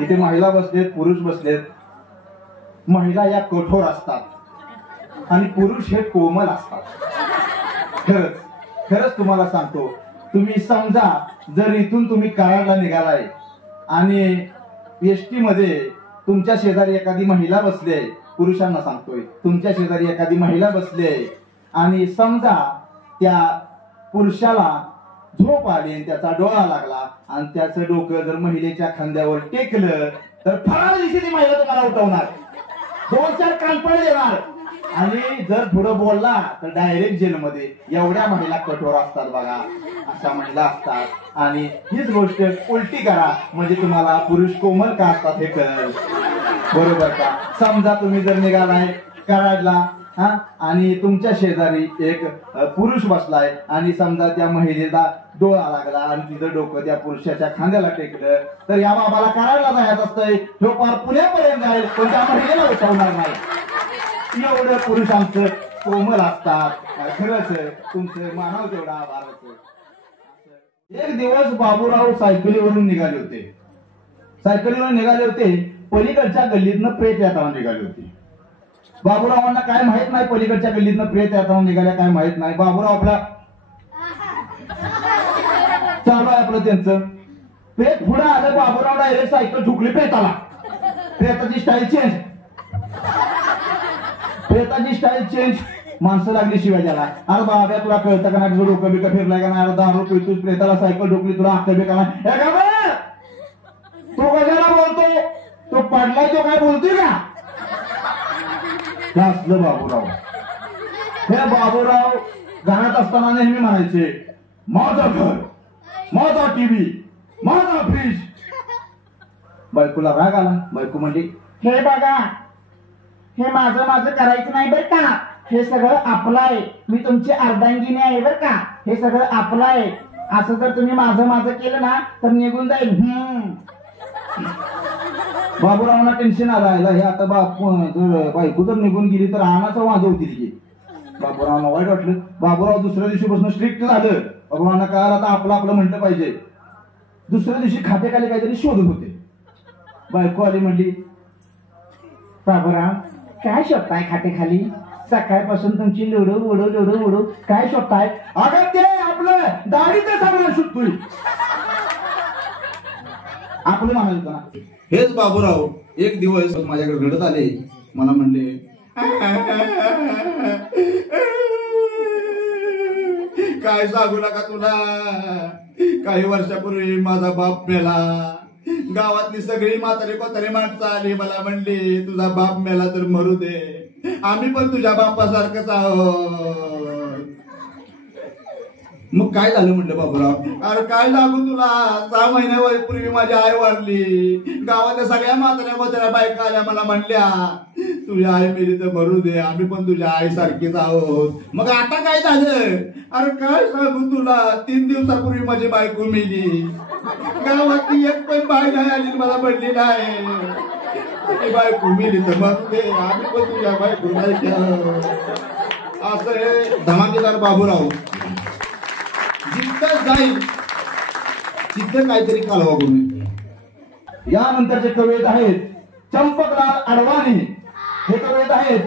इथे महिला बसलेत, पुरुष बसलेत. महिला या कठोर असतात आणि पुरुष हे कोमल असतात. खरंच तुम्हाला सांगतो, तुम्ही समजा जर इथून तुम्ही कराडला निघालाय आणि एसटी मध्ये तुमच्या शेजारी एखादी महिला बसले, पुरुषांना सांगतोय, तुमच्या शेजारी एखादी महिला बसले आणि समजा त्या पुरुषाला झोप आली आणि त्याचा डोळा लागला आणि त्याचं डोकं जर महिलेच्या खांद्यावर टेकलं तर फळा दिवशी ती महिला तुम्हाला उठवणार, 2-4 कानपणे देणार आणि जर पुढं बोलला तर डायरेक्ट जेलमध्ये. एवढ्या महिला कठोर असतात बघा, अशा महिला असतात. आणि हीच गोष्ट उलटी करा म्हणजे तुम्हाला पुरुष कोमल का असतात हे कळेल, बरोबर का? समजा तुम्ही जर निघालाय कराडला आणि तुमच्या शेजारी एक पुरुष बसलाय आणि समजा त्या महिलेला डोळा लागला आणि तिचं डोकं त्या पुरुषाच्या खांद्याला टेकलं तर या बाबाला कराडला जायचं असतंय, तो पार पुण्यापर्यंत जाईल पण त्या महिलेला उठवणार नाही. एवढं पुरुषांचं कोमल असतात. खरंच तुमचं मानव तेवढा आभार होतो. एक दिवस बाबूराव सायकलीवरून निघाले होते. पलीकडच्या गल्लीतनं प्रेत यात्रा निघाली होती. बाबूरावांना काय माहित नाही पलीकडच्या गल्लीतनं प्रेत यात्रा निघाल्या, काय माहित नाही. बाबूराव आपला चालू आहे आपलं त्यांचं. प्रेत पुढे आलं, बाबूराव डायरेक्ट सायकल ठुकली प्रेताला. प्रेताची स्टाईल चेंज. माणसं लागली शिवाय त्याला, अरे बाबा तुला कळतं का नाही, तुझं डोकं बिकं फिरलाय का नाही, 10 रुपये तू प्रेताला सायकल ठोकली, तुला अक्कल बिका नाही, तो कशाला बोलतो, तो पडलाय तो काय बोलतोय का? असलं बाबूराव. हे बाबूराव घरात असताना नेहमी म्हणायचे, माझं घर, माझा टीव्ही, माझा फ्रीज. बायकोला राग आला. बायको म्हणली, हे बघा, हे माझं करायचं नाही बरं का, हे सगळं आपलं आहे, मी तुमची अर्धांगिनी आहे बरं का, हे सगळं आपलं आहे. असं जर तुम्ही माझं केलं ना तर निघून जाईल. बाबूरावांना टेन्शन आलं, हे आता बायको जर निघून गेली तर आणाचं वाजवतील की. बाबूरावांना वाईट वाटलं. बाबूराव दुसऱ्या दिवशीपासून स्ट्रिक्ट झालं. बाबूरावांना काय आता आपलं म्हटलं पाहिजे. दुसऱ्या दिवशी खात्याखाली काहीतरी शोधत होते. बायको आली, म्हणली, बाबूराव काय शोधताय खात्याखाली, सकाळपासून तुमची लोडो काय शोधताय? अगं ते आपलं दाढीचं सामान शोधतोय. आपलं म्हणायचं ना. हेच बाबूराव एक दिवस माझ्याकडे रडत आले. मला म्हणले, काय सांगू नका तुला, काही वर्षापूर्वी माझा बाप मेला. गावातली सगळी म्हातारी कोतारी माणसं आली, मला म्हणली तुझा बाप मेला तर मरू दे, आम्ही पण तुझ्या बापासारखंच आहोत. मग काय झालं म्हणलं बाबूराव? अरे काय सांगू तुला, 6 महिन्यापूर्वी माझी आई वारली. गावातल्या सगळ्या म्हाताऱ्या कोताऱ्या बायका आल्या, मला म्हणल्या तुझी आई मेली तर मरू दे, आम्ही पण तुझ्या आई सारखीच आहोत. मग आता काय झालं? अरे काय सांगू तुला, 3 दिवसापूर्वी माझी बायको मेली. गावातली एक पण बाई नाही आली, मला म्हणली नाही तुझी बायको मेली तर मरू दे, आम्ही पण तुझ्या बायको नाही. असं हे धमाकेदार बाबूराव जिथं जाईल तिथं काहीतरी कालवा करून येते. यानंतरचे कवयित आहेत चंपकलाल अडवाणी. हे कवयित आहेत,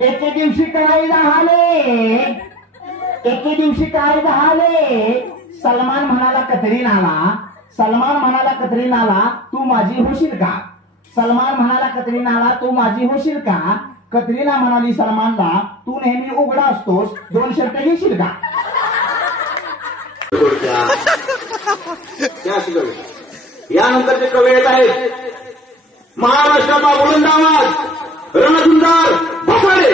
एके दिवशी काय झाले, सलमान म्हणाला कतरीनाला तू माझी होशील का? सलमान म्हणाला कतरीनाला तू माझी होशील का? कतरीना म्हणाली सलमानला, तू नेहमी उघडा असतोस, 2 शर्ट घेशील का? यानंतरचे कवयित आहेत महाराष्ट्राचा बुलंद आवाज रणसुंदर भोसले.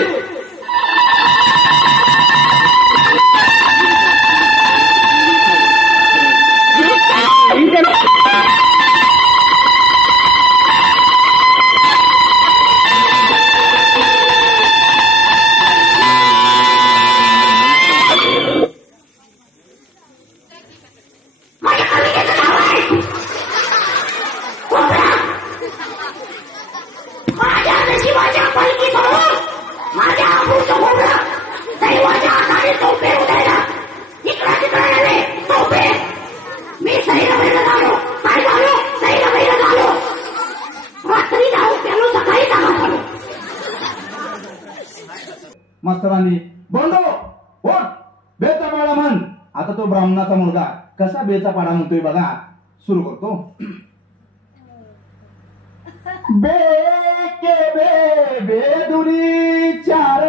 मी सैराबाईला झालो, काय झालो? सैराबाईला झालो. मास्तरांनी बंडो ओठ बेचा पाडा म्हण. आता तो ब्राह्मणाचा मुलगा कसा बेचा पाडा म्हणतोय बघा. सुरू करतो. बे के बे बेदुरी चार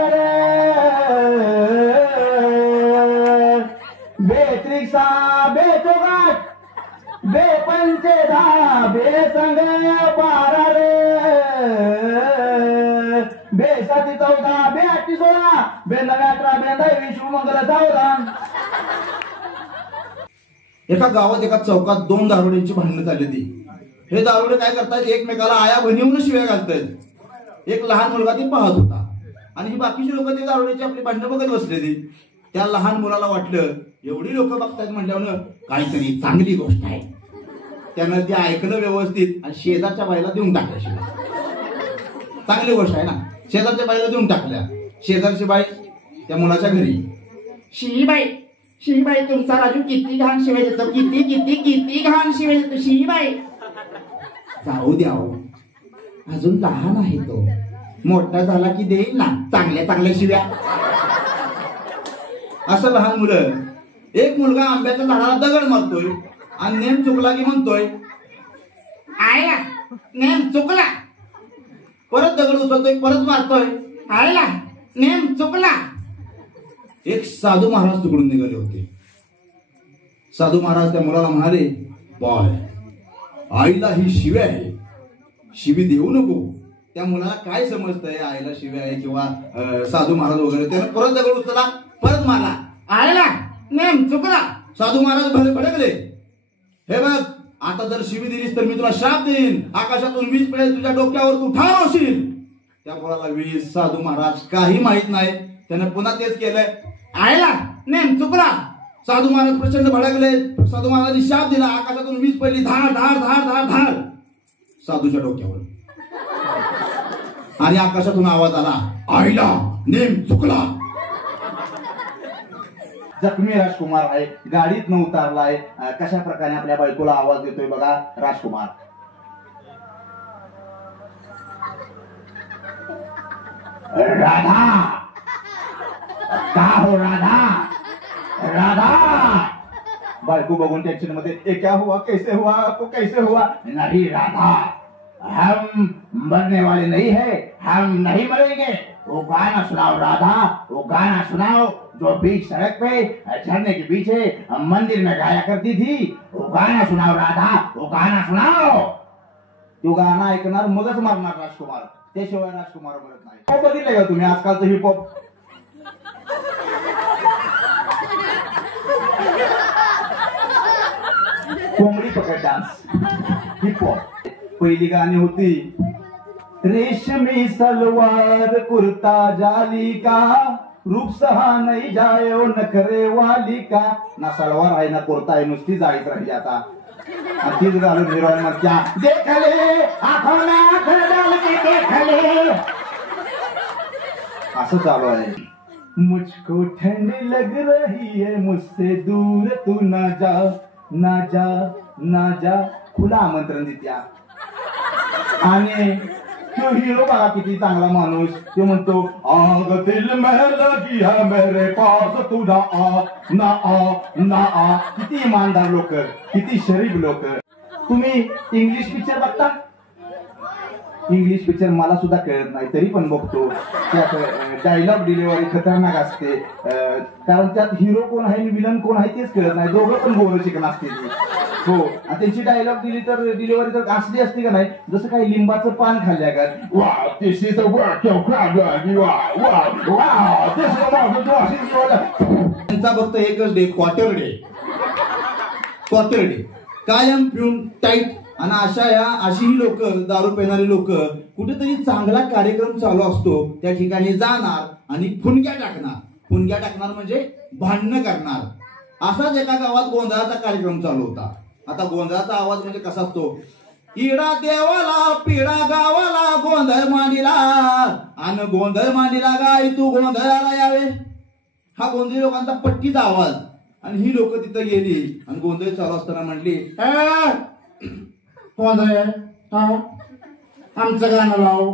बे त्रिसा बे चौघाट बे पंचे दहा बे संग बारा बे साती 14 बे 8 16 बे 9 18 बे 10 20 मंगल 14. एका गावात एका चौकात 2 दारुड्यांची भांडणं चालली होती. हे दारुडे काय करतात, एकमेकाला आया बहिणीहून शिव्या घालतात. एक लहान मुलगा ती पाहत होता आणि ही बाकीची लोक ते दारुड्याची आपली भांडणं बघत बसलेली. त्या लहान मुलाला वाटलं एवढी लोक बघतात म्हटल्यावर काहीतरी चांगली गोष्ट आहे. त्यानं ते ऐकलं व्यवस्थित आणि शेजारच्या बाईला देऊन टाकल्या शिव्या. चांगली गोष्ट आहे ना. शेजारच्या बाईला देऊन टाकल्या. शेजारची बाई त्या मुलाच्या घरी, शिबाई तुमचा राजू किती घाण शिवाय देतो, किती किती किती घाण शिवाय देतो शिबाई. जाऊ द्यावं, अजून लहान आहे तो, मोठा झाला की देईल ना चांगल्या चांगल्या शिव्या. असं लहान मुलं. एक मुलगा आंब्याच्या झाडाला दगड मारतोय आणि नेम चुकला की म्हणतोय आयला नेम चुकला. परत दगड उचलतोय, परत मारतोय आयला नेम चुकला. एक साधू महाराज तिकडून निघाले होते. साधू महाराज त्या मुलाला म्हणाले, बॉय आईला ही शिव्या आहे, शिवी देऊ नको. त्या मुलाला काय समजतंय आईला शिव्या आहे किंवा साधू महाराज वगैरे. त्याने परत दगड उचलला, परत मारला आईला नेम चुकला. साधू महाराज भडकले, हे बघ आता जर शिवी दिलीस तर मी तुला शाप देईन, आकाशातून वीज पडेल तुझ्या डोक्यावर, तू ठार होशील. त्या मुलाला वीज साधू महाराज काही माहित नाही. त्याने पुन्हा तेच केलंय, आईला नेम चुकला. साधू महाराज प्रचंड भडकले. साधू महाराजांनी शाप दिला, आकाशातून वीज पडली, धाड धाड धाड धाड धाड साधूच्या डोक्यावर. आणि आकाशातून आवाज आला, आईला नेम चुकला. जखमी राजकुमार आहे, गाडीत न उतारलाय. कशा प्रकारे आपल्या बायकोला आवाज देतोय बघा राजकुमार. राधा का हो राधा राधा. बायको बघून टेंशन मध्ये, क्या हुआ कैसे हुआ आपको कैसे हुआ. नहीं राधा हम मरने वाले नहीं है, हम नहीं मरेंगे. वो गाना सुनाओ राधा, वो गाना सुनाओ जो बीच सड़क पे झरने के पीछे मंदिर में गाया करती थी. वो गाना सुनाओ राधा, वो गाना सुनाओ. तो गाणं ऐकणार मगच मारणार राजकुमार, त्याशिवाय राजकुमार मरत नाही. बघितलं का तुम्ही आजकालचं हिपहॉप. कोंबडी पकड डान्स, हिपहॉप. पहिली गाणी होती, रेशमी सलवार कुर्ता जाली का, रूप सहा नहीं जायो नखरे वाली का. ना सलवार आहे ना कुर्ता आहे, नुसती जाळीच राहिली आता. तीच घालून हिरोईन मरत्या, देख ले आँखों में आँख डाल के देख ले. असं चालू आहे. मुझको ठंडी लग रही है, मुझसे दूर तू ना जा ना जा ना जा. खुला आमंत्रण देत्या. आणि तो हिरो बघा किती चांगला माणूस. तो म्हणतो, आग दिल में लगी है मेरे पास तू ना आ ना आ ना आ. किती इमानदार लोक, किती शरीफ लोक. तुम्ही इंग्लिश पिक्चर बघता. इंग्लिश पिक्चर मला सुद्धा कळत नाही तरी पण बघतो. त्यात डायलॉग डिलिव्हरी खतरनाक असते. कारण त्यात हिरो कोण आहे आणि विलन कोण आहे तेच कळत नाही. दोघं पण गोरं चिकन असते. हो, आणि त्यांची डायलॉग दिली तर डिलिव्हरी तर असली असते का नाही, जसं काही लिंबाचं पान खाल्ल्या का. Wow this is a work of God. Wow wow this is त्यांचा फक्त एकच day, quarter day. Quarter day कायम पिऊन टाईट. आणि अशी ही लोक, दारू पिणारी लोक, कुठेतरी चांगला कार्यक्रम चालू असतो त्या ठिकाणी जाणार आणि फुनग्या टाकणार. फुनग्या टाकणार म्हणजे भांडणं करणार. असाच एका गावात गोंधळाचा कार्यक्रम चालू होता. आता गोंधळाचा आवाज म्हणजे कसा असतो, इडा देवाला पिढा गावाला गोंधळ मांडीला, आणि गोंधळ मांडीला गाय तू गोंधळाला यावे. हा गोंधळी लोकांचा पट्टीचा आवाज. आणि ही लोक तिथं गेली आणि गोंधळ चालू असताना म्हणली, गोंधळ आमचं गाणं लाव.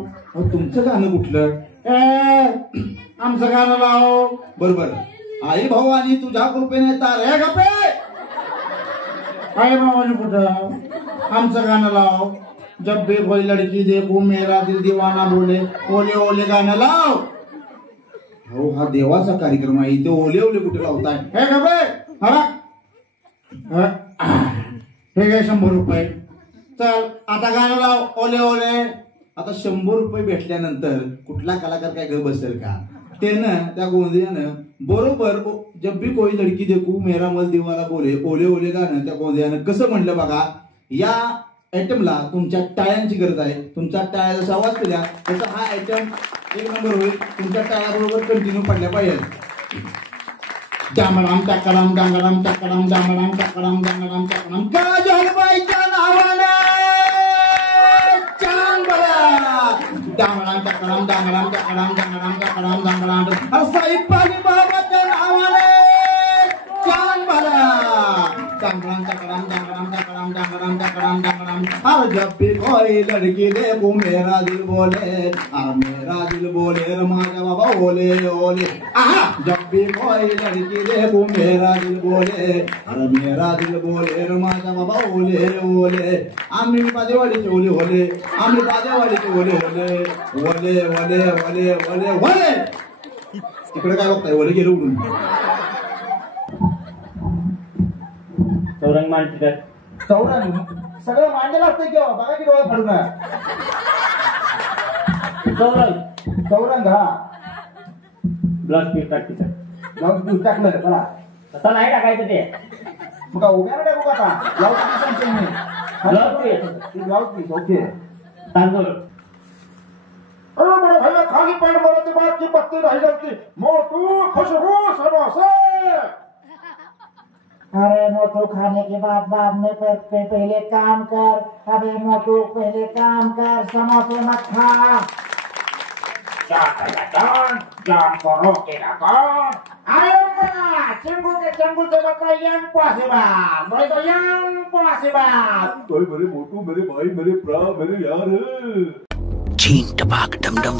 तुमचं गाणं कुठलं. आमचं गाणं लाव. बरोबर. आई भाऊ आणि तुझ्या कृपेने तारे गपे. आई भावाने कुठं? आमचं गाणं लाव. जब भी कोई लड़की देखू मेरा दिल दीवाना बोले, ओले ओले गाणं लाव. हो, हा देवाचा कार्यक्रम आहे, इथे ओले ओले कुठे लावताय? हे गपे. हे घे 100 रुपये. चल आता गाणं लाव ओले ओले. आता 100 रुपये भेटल्यानंतर कुठला कलाकार काय घर बसेल का? त्यानं त्या गोंधळ्यानं बरोबर जब भी कोई लडकी देखू मेरा मल दिवाला बोले ओले ओले गाणं त्या गोंधळ्यानं कसं म्हणलं बघा. या आयटमला तुमच्या टाळ्यांची गरज आहे. तुमचा टाळ्या जसा आवाज केला तसा हा आयटम 1 नंबर होईल. तुमच्या टाळ्या बरोबर कंटिन्यू पडल्या पाहिजे. डामडाम टाकडाम डांगडाम टाकडाम डामडाम टाकडाम डांगडाम टाकडाम काजलबाईच्या नावानं डांगडाम टाकडाम डांगडाम टाकडाम डांगडाम टाकडाम डांगडाम. अरे साईब पाणी बाबाच्या नावाने छान बघा. डांगडाम टाकडाम डांगडाम टाकडाम डांगडाम टाकडाम डांगडाम. अरे जब भी कोई लड़की देखू मेरा दिल बोले, अरे मेरा दिल बोले रे माझा बाबा ओले ओले. जब भी कोई लड़की देखू मेरा दिल बोले, अरे मेरा दिल बोले रे माझा बाबा ओले ओले. आम्ही बादेवाडीचे ओले ओले, आम्ही बादेवाडीचे ओले ओले ओले ओले ओले ओले ओले. तिकडे काय बघताय? ओले गेलो उडून. चौरंग मांडते चौरंग सगळं मांडलेलं असतं किंवा बघा की डोळे फाडून. चौरंग चौरंग हा ब्लाउज पीस टाकते ब्लाऊज टाकलं बघा. तसं नाही टाकायचं ते. मग उभ्या टाकू आता blouse piece. Blouse piece okay. तांदूळ भैया खाली पैंट मारो ते बात की बत्ती रह जाती मोटू खुशबू समोसे. अरे मोटू खाने के बाद में पहले काम कर. अबे मोटू पहले काम कर, समोसे मत खा. जाम करो के ना कौन. अरे चंगू से बता इम्पॉसिबल. बोले तो इम्पॉसिबल. मेरे मोटू मेरे भाई मेरे प्रा मेरे यार. छीन टपाक डम डम